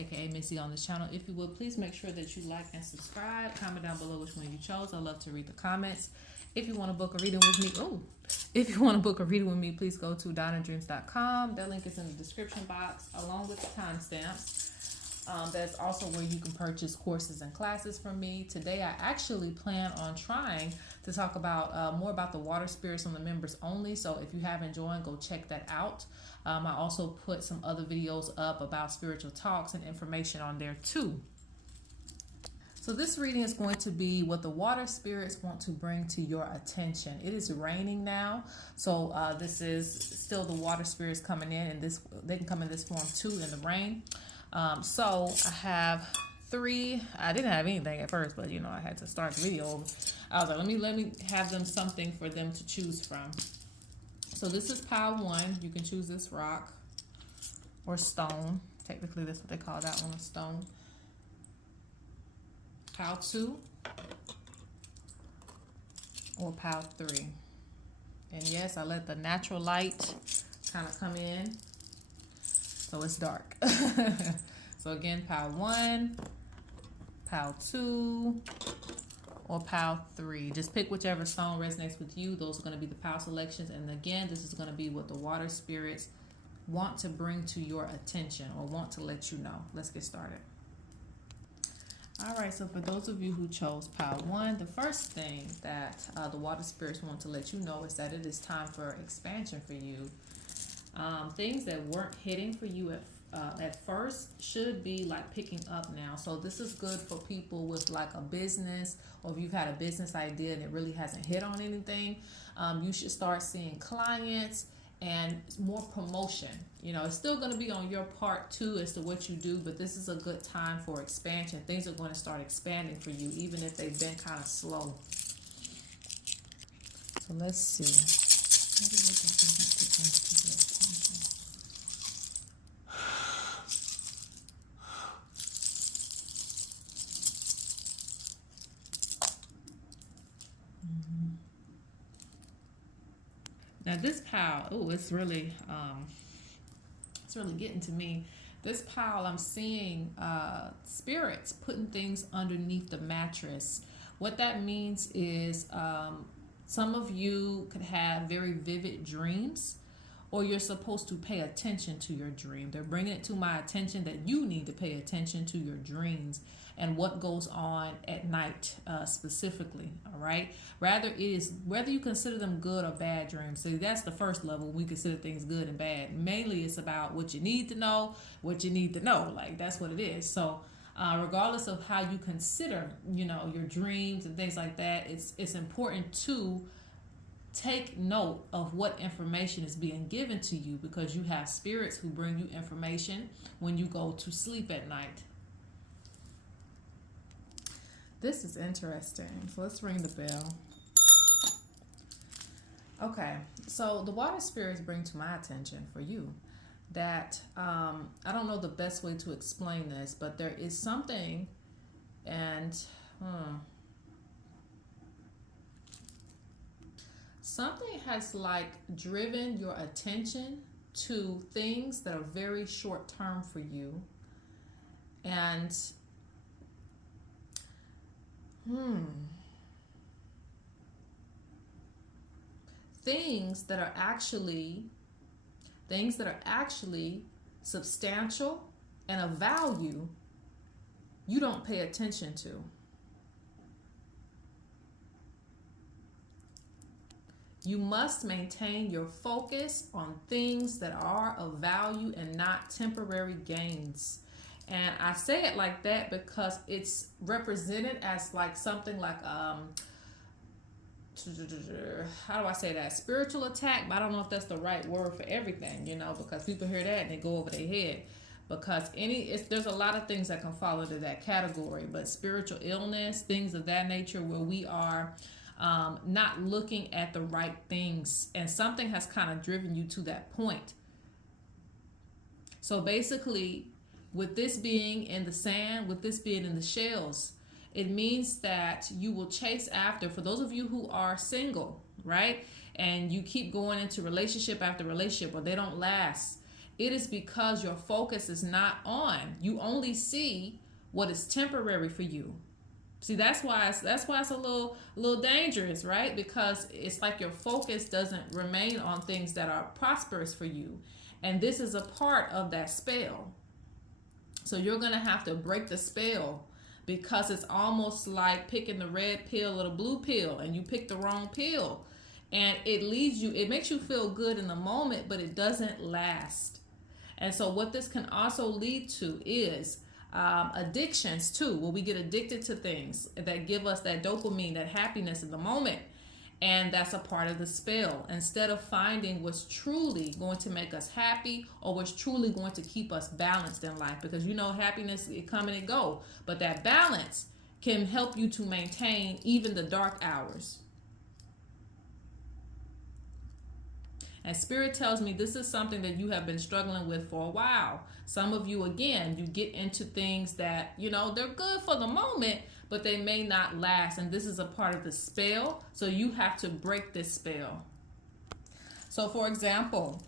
aka Ms.Z on this channel. If you would, please make sure that you like and subscribe. Comment down below which one you chose. I love to read the comments. If you want to book a reading with me, please go to DonnaDreams.com. That link is in the description box along with the timestamps. That's also where you can purchase courses and classes from me. Today, I actually plan on trying to talk about more about the water spirits on the members only. So if you haven't joined, go check that out. I also put some other videos up about spiritual talks and information on there too. So this reading is going to be what the water spirits want to bring to your attention. It is raining now, so this is still the water spirits coming in, and they can come in this form too in the rain. So I have three. I didn't have anything at first, but you know, I had to start the video over. I was like, let me have them something for them to choose from. So this is pile 1. You can choose this rock or stone. Technically, that's what they call that one, a stone. Pile 2 or pile 3. And yes, I let the natural light kind of come in, so it's dark. So again, pile 1, pile 2, or pile 3. Just pick whichever stone resonates with you. Those are going to be the pile selections. And again, this is going to be what the water spirits want to bring to your attention or want to let you know. Let's get started. All right, so for those of you who chose pile 1, the first thing that the water spirits want to let you know is that it is time for expansion for you. Things that weren't hitting for you at first should be like picking up now. So this is good for people with like a business, or if you've had a business idea and it really hasn't hit on anything. You should start seeing clients and more promotion. You know, it's still going to be on your part too as to what you do, but this is a good time for expansion. Things are going to start expanding for you, even if they've been kind of slow. So let's see. Now this pile, it's really getting to me. This pile, I'm seeing spirits putting things underneath the mattress. What that means is some of you could have very vivid dreams, or you're supposed to pay attention to your dream. They're bringing it to my attention that you need to pay attention to your dreams and what goes on at night specifically, all right? Whether you consider them good or bad dreams. So that's the first level. We consider things good and bad. Mainly it's about what you need to know, like that's what it is. So regardless of how you consider, you know, your dreams and things like that, it's important to take note of what information is being given to you, because you have spirits who bring you information when you go to sleep at night. This is interesting. So let's ring the bell. Okay, so the water spirits bring to my attention for you that I don't know the best way to explain this, but there is something, and something has like driven your attention to things that are very short term for you, and things that are actually substantial and of value, you don't pay attention to. You must maintain your focus on things that are of value and not temporary gains. And I say it like that because it's represented as like something like, how do I say that? Spiritual attack, but I don't know if that's the right word for everything, you know, because people hear that and they go over their head. Because there's a lot of things that can fall into that category, but spiritual illness, things of that nature where we are not looking at the right things, and something has kind of driven you to that point. So basically, with this being in the sand, with this being in the shells, it means that you will chase after, for those of you who are single, right? And you keep going into relationship after relationship, or they don't last. it is because your focus is not on. You only see what is temporary for you. See, that's why it's a little dangerous, right? Because it's like your focus doesn't remain on things that are prosperous for you. And this is a part of that spell. So you're going to have to break the spell, because it's almost like picking the red pill or the blue pill, and you pick the wrong pill. And it makes you feel good in the moment, but it doesn't last. And so what this can also lead to is addictions too, where we get addicted to things that give us that dopamine, that happiness in the moment. And that's a part of the spell. Instead of finding what's truly going to make us happy, or what's truly going to keep us balanced in life. Because happiness, it come and it go. But that balance can help you to maintain even the dark hours. And Spirit tells me this is something that you have been struggling with for a while. Some of you, again, you get into things that, they're good for the moment, but they may not last. And this is a part of the spell. So you have to break this spell. So, for example,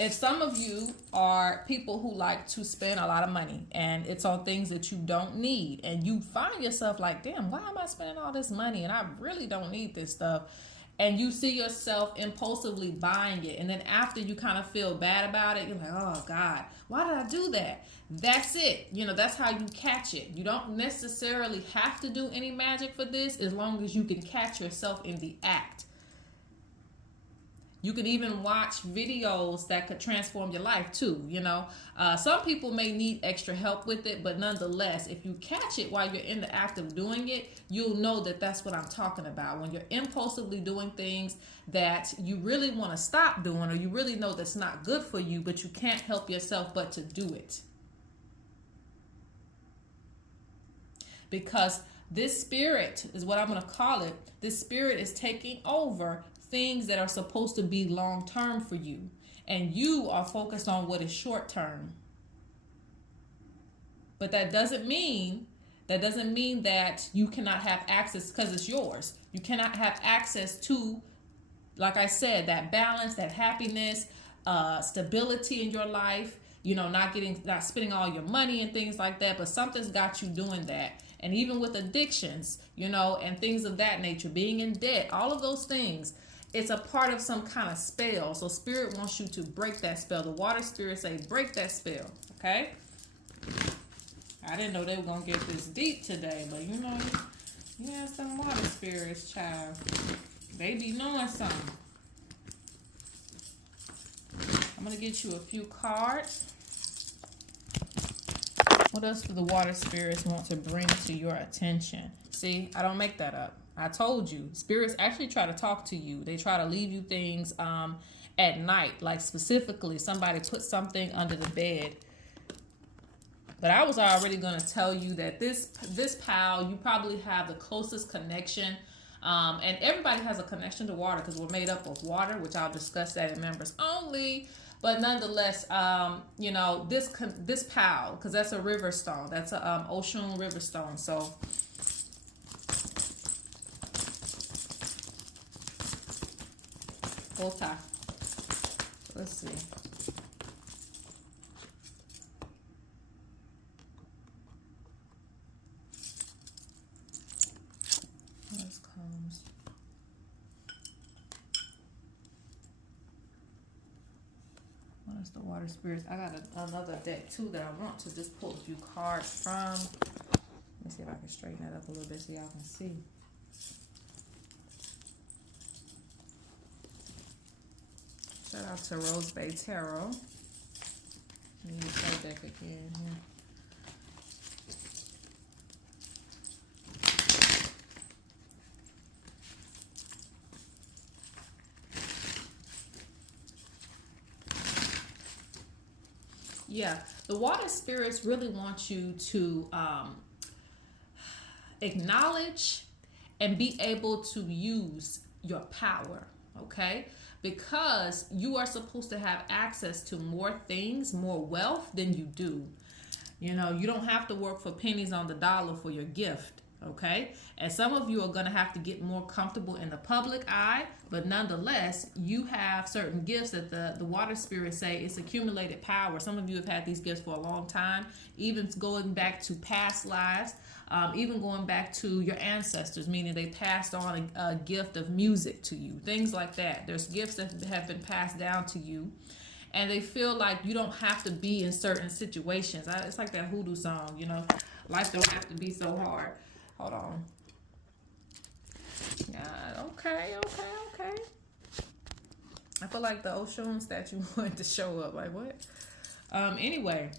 if some of you are people who like to spend a lot of money, and it's on things that you don't need, and you find yourself like, damn, why am I spending all this money? And I really don't need this stuff. And you see yourself impulsively buying it. And then after you kind of feel bad about it, you're like, oh God, why did I do that? That's it. That's how you catch it. You don't necessarily have to do any magic for this, as long as you can catch yourself in the act. You can even watch videos that could transform your life too, Some people may need extra help with it, but nonetheless, if you catch it while you're in the act of doing it, you'll know that that's what I'm talking about. When you're impulsively doing things that you really want to stop doing, or you really know that's not good for you, but you can't help yourself but to do it. Because this spirit is what I'm going to call it. This spirit is taking over things that are supposed to be long term for you, and you are focused on what is short term. But that doesn't mean that you cannot have access, because it's yours. You cannot have access to, like I said, that balance, that happiness, stability in your life, not spending all your money and things like that, but something's got you doing that. And even with addictions, and things of that nature, being in debt, all of those things, it's a part of some kind of spell. So Spirit wants you to break that spell. The water spirits say, break that spell. Okay? I didn't know they were going to get this deep today, but some water spirits, child. They be knowing something. I'm going to get you a few cards. What else do the water spirits want to bring to your attention? See, I don't make that up. I told you, spirits actually try to talk to you. They try to leave you things at night. Like specifically, somebody put something under the bed. But I was already going to tell you that this pal, you probably have the closest connection. And everybody has a connection to water, because we're made up of water, which I'll discuss that in members only. But nonetheless, this pal, because that's a river stone. That's a ocean river stone. So Volta. Let's see. This comes. What is the water spirits? I got another deck too that I want to just pull a few cards from. Let me see if I can straighten that up a little bit so y'all can see. Shout out to Rose Bay Tarot. Let me use that deck again here. Yeah, the water spirits really want you to acknowledge and be able to use your power, okay? Because you are supposed to have access to more things, more wealth than you do. You don't have to work for pennies on the dollar for your gift, okay? And some of you are going to have to get more comfortable in the public eye, but nonetheless, you have certain gifts that the water spirits say it's accumulated power. Some of you have had these gifts for a long time, even going back to past lives, even going back to your ancestors, meaning they passed on a gift of music to you, things like that. There's gifts that have been passed down to you, and they feel like you don't have to be in certain situations. It's like that hoodoo song, you know, life don't have to be so hard. Hold on. Yeah, okay. I feel like the Oshun statue wanted to show up. Like, what? Anyway,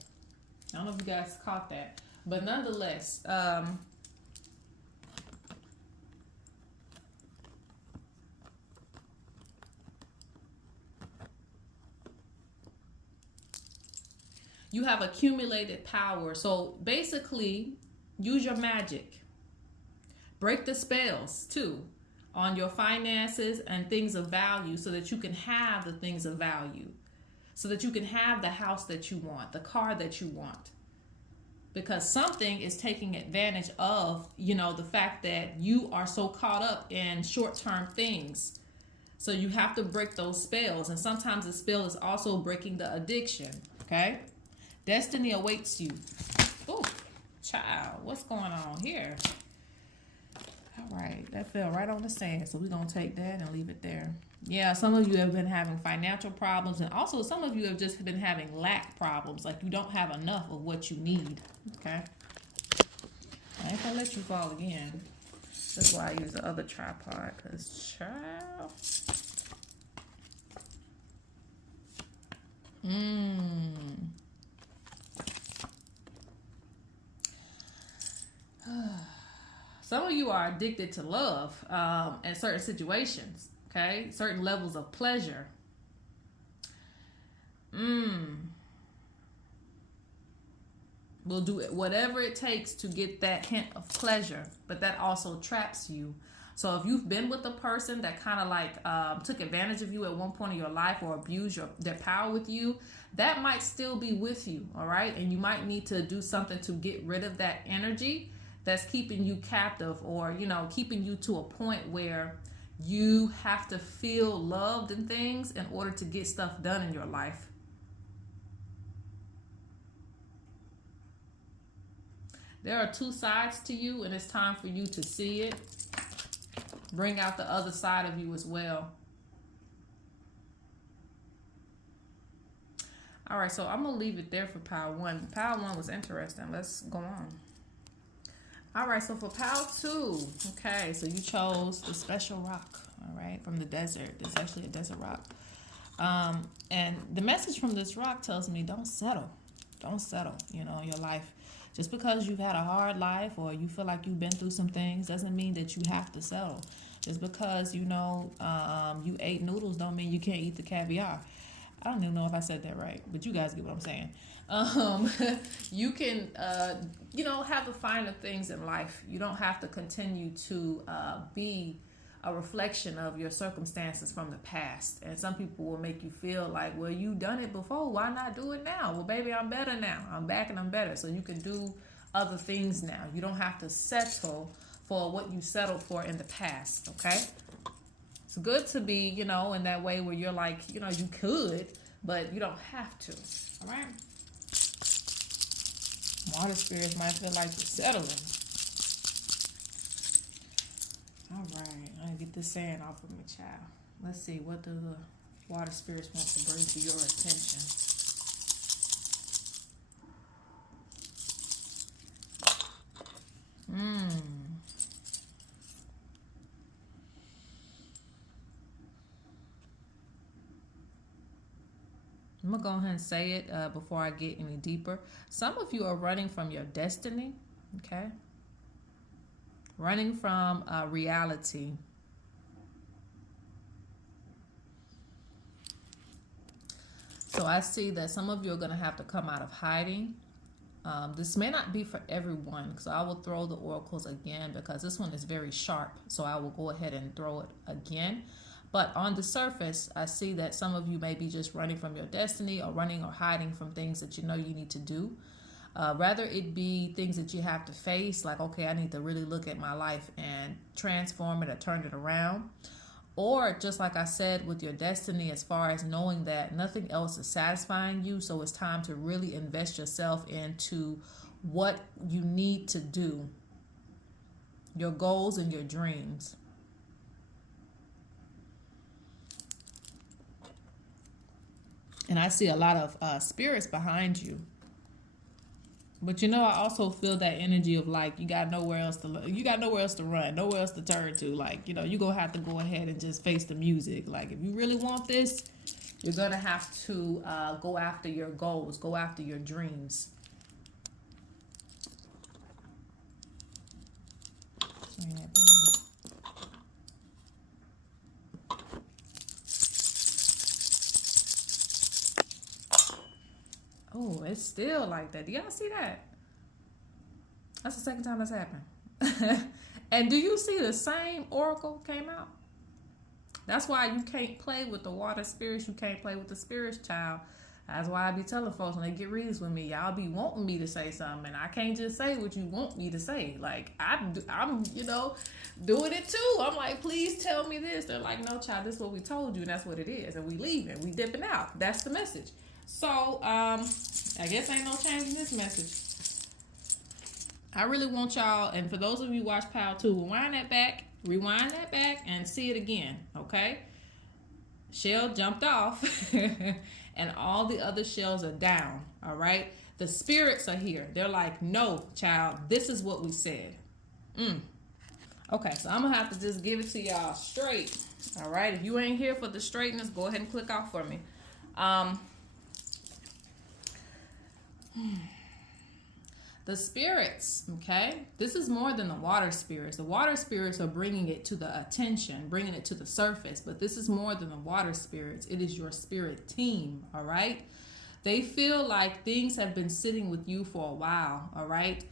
I don't know if you guys caught that. But nonetheless, you have accumulated power. So basically, use your magic. Break the spells too on your finances and things of value so that you can have the things of value. So that you can have the house that you want, the car that you want. Because something is taking advantage of, you know, the fact that you are so caught up in short-term things. So you have to break those spells. And sometimes the spell is also breaking the addiction, okay? Destiny awaits you. Oh, child, what's going on here? All right, that fell right on the sand. So we're going to take that and leave it there. Yeah, some of you have been having financial problems. And also some of you have just been having lack problems. Like you don't have enough of what you need. Okay. I ain't going to let you fall again. That's why I use the other tripod. Because, child. Some of you are addicted to love in certain situations, okay? Certain levels of pleasure. We'll do whatever it takes to get that hint of pleasure, but that also traps you. So if you've been with a person that kind of like took advantage of you at one point in your life or abused their power with you, that might still be with you, all right? And you might need to do something to get rid of that energy that's keeping you captive, or, you know, keeping you to a point where you have to feel loved and things in order to get stuff done in your life. There are two sides to you, and it's time for you to see it. Bring out the other side of you as well. All right, so I'm going to leave it there for pile one. Pile one was interesting. Let's go on. All right, so for pile two, okay, so you chose the special rock, all right, from the desert. It's actually a desert rock. And the message from this rock tells me don't settle. Don't settle, you know, in your life. Just because you've had a hard life or you feel like you've been through some things doesn't mean that you have to settle. Just because, you know, you ate noodles don't mean you can't eat the caviar. I don't even know if I said that right, but you guys get what I'm saying. You can, you know, have the finer things in life. You don't have to continue to be a reflection of your circumstances from the past. And some people will make you feel like, well, you done it before. Why not do it now? Well, baby, I'm better now. I'm back and I'm better. So you can do other things now. You don't have to settle for what you settled for in the past, okay? It's good to be, you know, in that way where you're like, you know, you could, but you don't have to, all right? Water spirits might feel like you're settling. All right, I'm going to get this sand off of me, child. Let's see, what do the water spirits want to bring to your attention? I'm going to go ahead and say it before I get any deeper. Some of you are running from your destiny, okay? Running from reality. So I see that some of you are going to have to come out of hiding. This may not be for everyone, so I will throw the oracles again because this one is very sharp. So I will go ahead and throw it again. But on the surface, I see that some of you may be just running from your destiny or running or hiding from things that you know you need to do. Rather it be things that you have to face, like, okay, I need to really look at my life and transform it or turn it around. Or just like I said with your destiny, as far as knowing that nothing else is satisfying you, so it's time to really invest yourself into what you need to do, your goals and your dreams. And I see a lot of spirits behind you. But you know, I also feel that energy of like you got nowhere else to run, nowhere else to turn to. Like, you know, you're gonna have to go ahead and just face the music. Like, if you really want this, you're gonna have to go after your goals, go after your dreams. Oh, it's still like that. Do y'all see that? That's the second time that's happened. And do you see the same oracle came out? That's why you can't play with the water spirits. You can't play with the spirits, child. That's why I be telling folks when they get readings with me, y'all be wanting me to say something, and I can't just say what you want me to say. Like, I'm you know, doing it too. I'm like, please tell me this. They're like, no, child, this is what we told you, and that's what it is. And we leaving. We dipping out. That's the message. So, I guess ain't no change in this message. I really want y'all, and for those of you who watch Power 2, rewind that back, and see it again, okay? Shell jumped off, and all the other shells are down, all right? The spirits are here. They're like, no, child, this is what we said. Okay, so I'm going to have to just give it to y'all straight, all right? If you ain't here for the straightness, go ahead and click off for me. The spirits, okay? This is more than the water spirits. The water spirits are bringing it to the attention, bringing it to the surface, but this is more than the water spirits. It is your spirit team, all right? They feel like things have been sitting with you for a while, all right?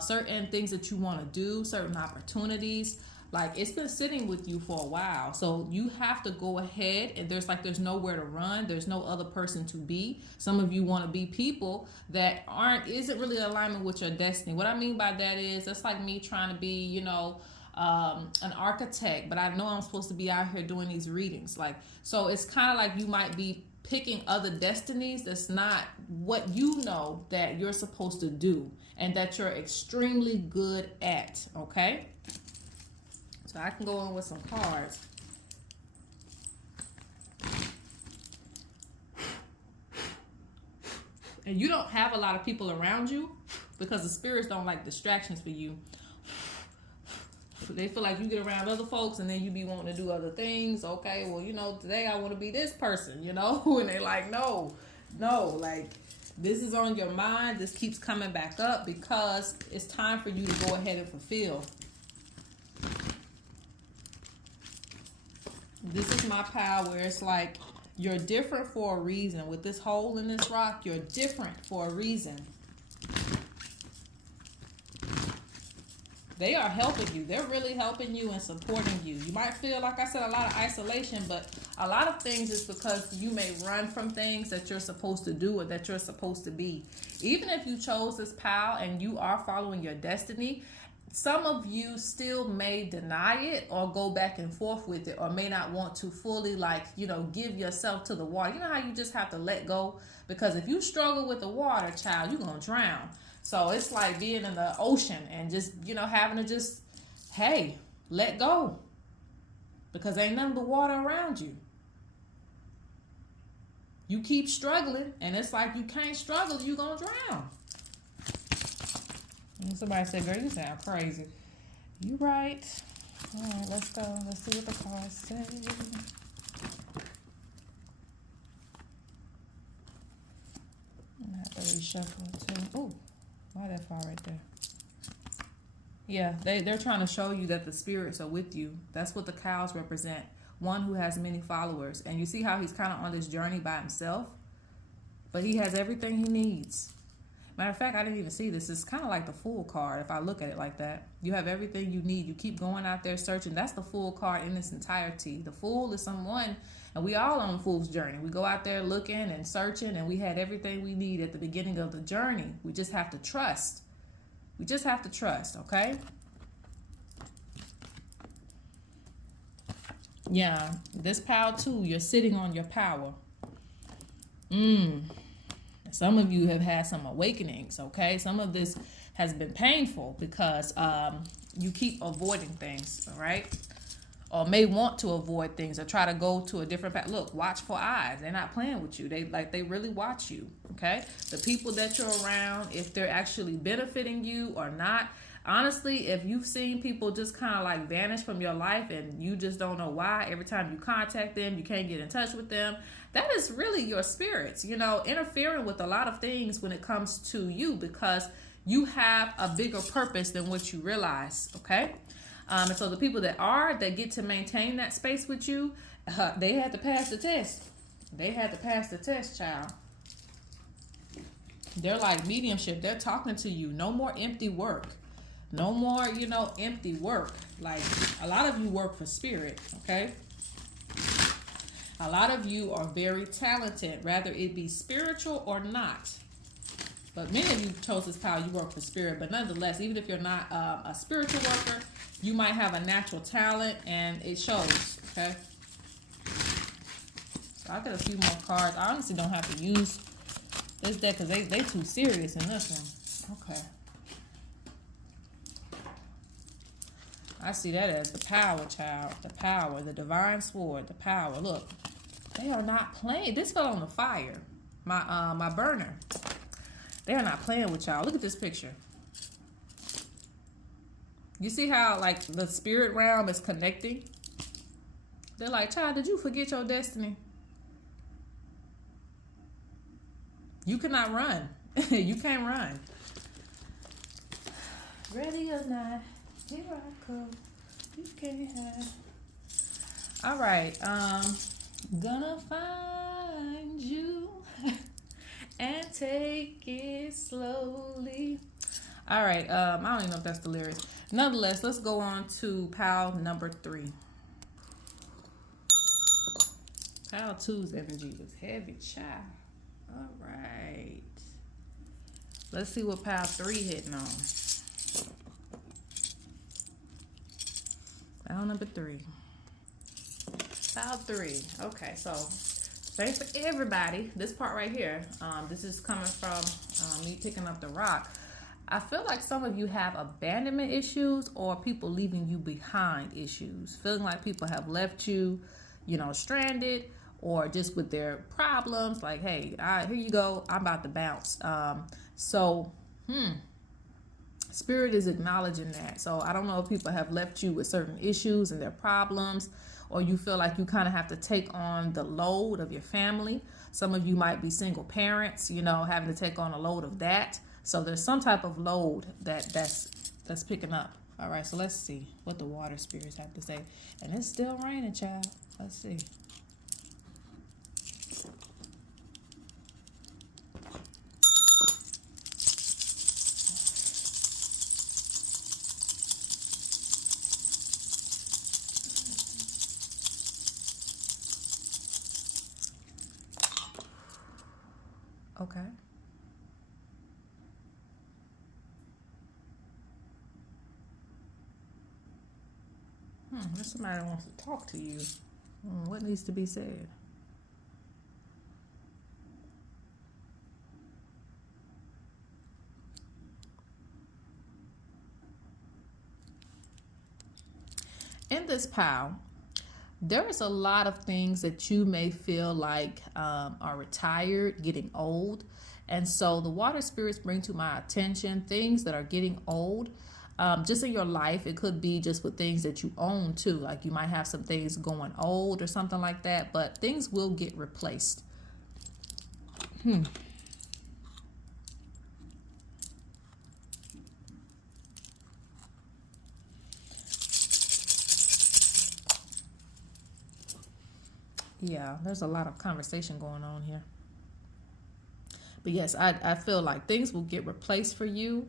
Certain things that you want to do, certain opportunities, like it's been sitting with you for a while. So you have to go ahead, and there's nowhere to run. There's no other person to be. Some of you want to be people that isn't really alignment with your destiny. What I mean by that is, that's like me trying to be, you know, an architect, but I know I'm supposed to be out here doing these readings. Like, so it's kind of like you might be picking other destinies that's not what you know that you're supposed to do and that you're extremely good at, okay? So I can go in with some cards. And you don't have a lot of people around you because the spirits don't like distractions for you. They feel like you get around other folks and then you be wanting to do other things. Okay, well, you know, today I want to be this person, you know? And they like, no, like this is on your mind. This keeps coming back up because it's time for you to go ahead and fulfill. This is my power where it's like you're different for a reason. With this hole in this rock, you're different for a reason. They are helping you. They're really helping you and supporting you. You might feel, like I said, a lot of isolation, but a lot of things is because you may run from things that you're supposed to do or that you're supposed to be. Even if you chose this pal and you are following your destiny, some of you still may deny it or go back and forth with it, or may not want to fully, like, you know, give yourself to the water. You know how you just have to let go? Because if you struggle with the water, child, you're going to drown. So it's like being in the ocean and just, you know, having to just, hey, let go. Because ain't nothing but water around you. You keep struggling and it's like you can't struggle, you're going to drown. And somebody said, girl, you sound crazy. You right. All right, let's go. Let's see what the cards say. I have to reshuffle it too. Oh, why that far right there? Yeah, they're trying to show you that the spirits are with you. That's what the cows represent. One who has many followers. And you see how he's kind of on this journey by himself? But he has everything he needs. Matter of fact, I didn't even see this. It's kind of like the Fool card if I look at it like that. You have everything you need. You keep going out there searching. That's the Fool card in its entirety. The Fool is someone And we all on fool's journey. We go out there looking and searching, and we had everything we need at the beginning of the journey. We just have to trust. We just have to trust, okay? Yeah, this power too, you're sitting on your power. Some of you have had some awakenings, okay? Some of this has been painful because you keep avoiding things, all right? Or may want to avoid things or try to go to a different path. Look, watchful eyes. They're not playing with you. They really watch you, okay? The people that you're around, if they're actually benefiting you or not. Honestly, if you've seen people just kind of like vanish from your life and you just don't know why, every time you contact them, you can't get in touch with them, that is really your spirits, you know, interfering with a lot of things when it comes to you, because you have a bigger purpose than what you realize, okay? And so the people that get to maintain that space with you, they had to pass the test. They had to pass the test, child. They're like mediumship. They're talking to you. No more empty work. No more, you know, empty work. Like, a lot of you work for spirit, okay? A lot of you are very talented, whether it be spiritual or not. But many of you chose this power, you work for spirit. But nonetheless, even if you're not a spiritual worker, you might have a natural talent, and it shows, okay? So I got a few more cards. I honestly don't have to use this deck because they too serious in this one. Okay. I see that as the power, child. The power, the divine sword, the power. Look, they are not playing. This fell on the fire. My burner. They are not playing with y'all. Look at this picture. You see how, like, the spirit realm is connecting? They're like, child, did you forget your destiny? You cannot run. You can't run. Ready or not, here I come. You can't hide. All right. Gonna find you and take it slowly. All right. I don't even know if that's the lyrics. Nonetheless, let's go on to pile number 3. Pile 2's energy is heavy, child. All right. Let's see what pile 3 hitting on. Pile number 3. Pile 3. Okay, so thanks for everybody. This part right here, this is coming from me picking up the rock. I feel like some of you have abandonment issues or people leaving you behind issues. Feeling like people have left you, you know, stranded or just with their problems. Like, hey, here you go. I'm about to bounce. Spirit is acknowledging that. So I don't know if people have left you with certain issues and their problems, or you feel like you kind of have to take on the load of your family. Some of you might be single parents, you know, having to take on a load of that. So there's some type of load that's picking up. All right, so let's see what the water spirits have to say. And it's still raining, child. Let's see. Okay. There's somebody that wants to talk to you. What needs to be said? In this pile, there is a lot of things that you may feel like are retired, getting old. And so the water spirits bring to my attention things that are getting old. Just in your life, it could be just with things that you own too. Like you might have some things going old or something like that, but things will get replaced. Yeah, there's a lot of conversation going on here. But yes, I feel like things will get replaced for you.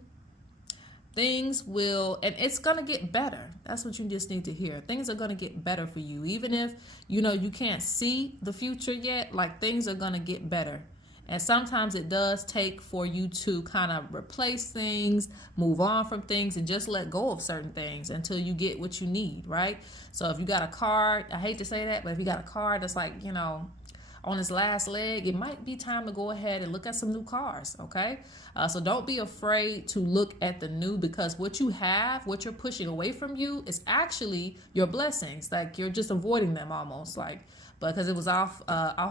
things will, and it's going to get better. That's what you just need to hear. Things are going to get better for you. Even if, you know, you can't see the future yet, like things are going to get better. And sometimes it does take for you to kind of replace things, move on from things, and just let go of certain things until you get what you need, right? So if you got a car, I hate to say that, but if you got a car that's like, you know, on its last leg, it might be time to go ahead and look at some new cars, okay? So don't be afraid to look at the new, because what you have, what you're pushing away from you is actually your blessings. Like you're just avoiding them almost, like, because it was off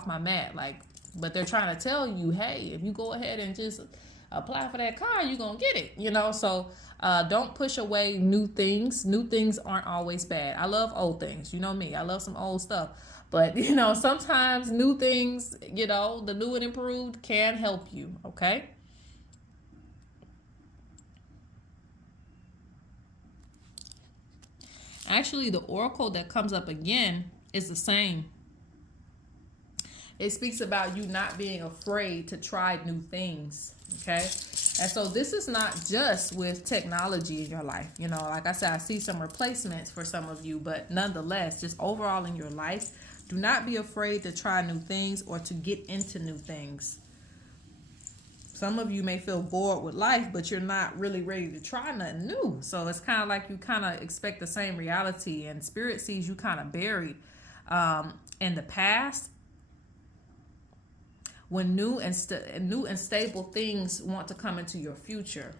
my mat, like, but they're trying to tell you, hey, if you go ahead and just apply for that car, you're going to get it, you know? So don't push away new things. New things aren't always bad. I love old things. You know me. I love some old stuff. But, you know, sometimes new things, you know, the new and improved can help you, okay? Actually, the oracle that comes up again is the same. It speaks about you not being afraid to try new things, okay? And so this is not just with technology in your life. You know, like I said, I see some replacements for some of you, but nonetheless, just overall in your life, do not be afraid to try new things or to get into new things. Some of you may feel bored with life, but you're not really ready to try nothing new. So it's kind of like you kind of expect the same reality, and Spirit sees you kind of buried in the past, when new and stable things want to come into your future.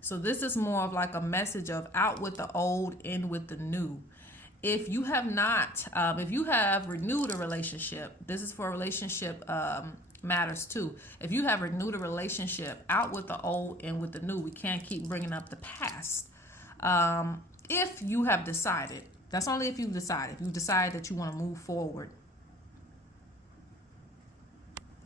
So this is more of like a message of out with the old, in with the new. If you have not, if you have renewed a relationship, this is for relationship matters too. If you have renewed a relationship, out with the old, in with the new. We can't keep bringing up the past. If you have decided, that's only if you've decided. If you decide that you want to move forward.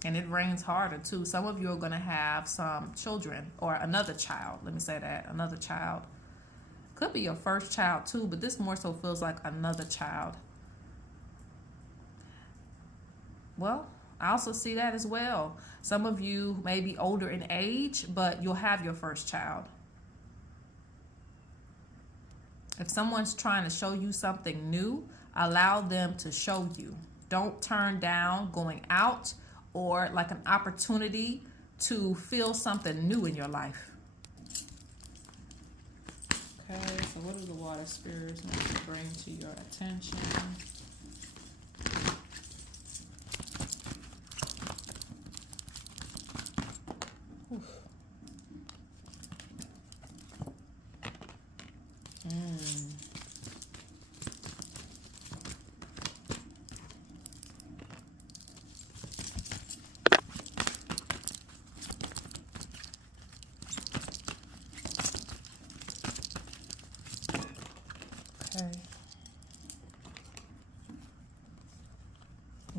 And it rains harder too. Some of you are going to have some children or another child. Let me say that. Another child. Could be your first child too, but this more so feels like another child. Well, I also see that as well. Some of you may be older in age, but you'll have your first child. If someone's trying to show you something new, allow them to show you. Don't turn down going out or like an opportunity to feel something new in your life. Okay, so what do the water spirits want to bring to your attention?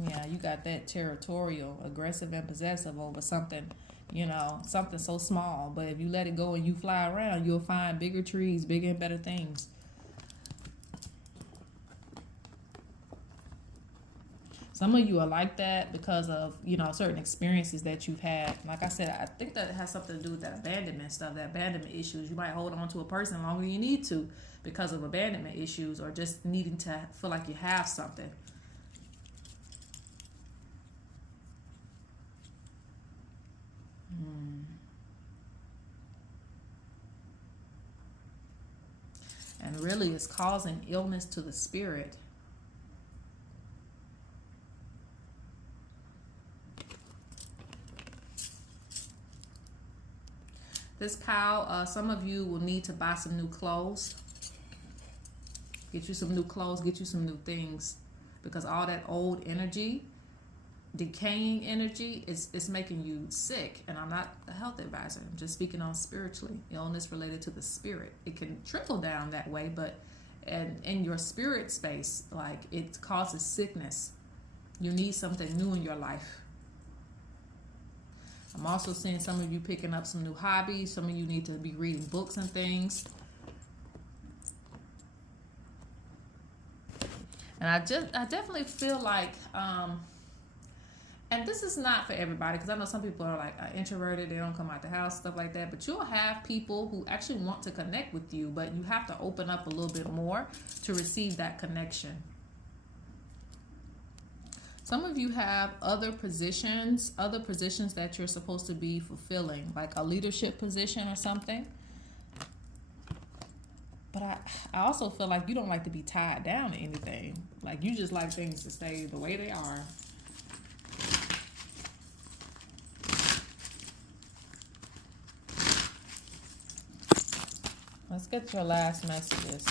Yeah, you got that territorial, aggressive, and possessive over something, you know, something so small. But if you let it go and you fly around, you'll find bigger trees, bigger and better things. Some of you are like that because of, you know, certain experiences that you've had. Like I said, I think that it has something to do with that abandonment stuff, that abandonment issues. You might hold on to a person longer than you need to because of abandonment issues, or just needing to feel like you have something. And really it's causing illness to the spirit. This pile, some of you will need to buy some new clothes. Get you some new clothes, get you some new things. Because all that old energy, decaying energy, is making you sick. And I'm not a health advisor. I'm just speaking on spiritually. Illness related to the spirit. It can trickle down that way, but in your spirit space, like, it causes sickness. You need something new in your life. I'm also seeing some of you picking up some new hobbies. Some of you need to be reading books and things. And I definitely feel like, And this is not for everybody, because I know some people are like introverted, they don't come out the house, stuff like that. But you'll have people who actually want to connect with you, but you have to open up a little bit more to receive that connection. Some of you have other positions that you're supposed to be fulfilling, like a leadership position or something. But I also feel like you don't like to be tied down to anything. Like you just like things to stay the way they are. Let's get your last messages.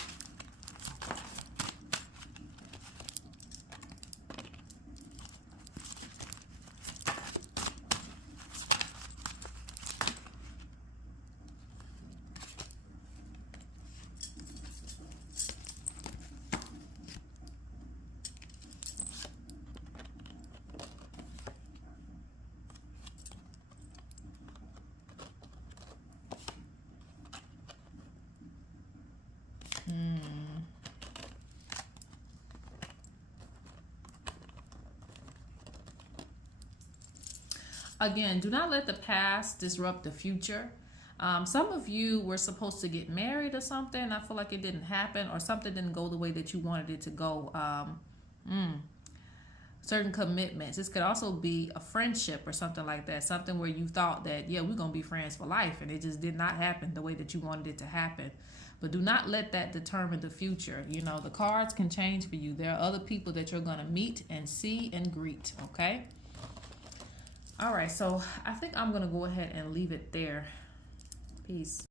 Again, do not let the past disrupt the future. Some of you were supposed to get married or something. I feel like it didn't happen, or something didn't go the way that you wanted it to go. Certain commitments. This could also be a friendship or something like that. Something where you thought that, yeah, we're going to be friends for life, and it just did not happen the way that you wanted it to happen. But do not let that determine the future. You know, the cards can change for you. There are other people that you're going to meet and see and greet, okay? All right, so I think I'm going to go ahead and leave it there. Peace.